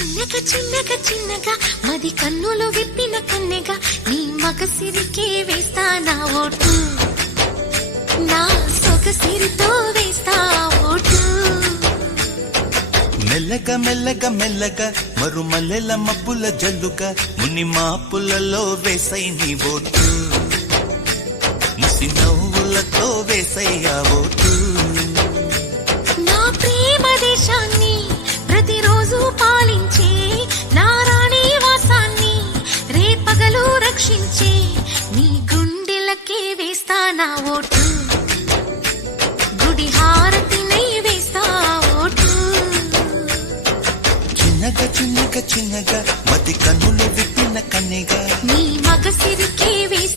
చిన్నగా చిన్నగా చిన్నగా మది కన్నులు విప్పిన కన్నెగా నీ మగసిరికే వేస్తా నా ఓటు, నా సొగసిరితో వేస్తా ఓటు. మెల్లగా మెల్లగా మెల్లగా మరుమల్లెల మబ్బుల జల్లుగా ముని మాపులలో వేసై నీ ఓటు, ముసి నవ్వులతో వేసయ్యా ఓటు. నా ప్రేమ దేశాన్ని ప్రతిరోజు పాలించే నా రాణి వాసాన్ని రేపగలు రక్షించే నీ గుండెలకే వేస్తా నా ఓటు.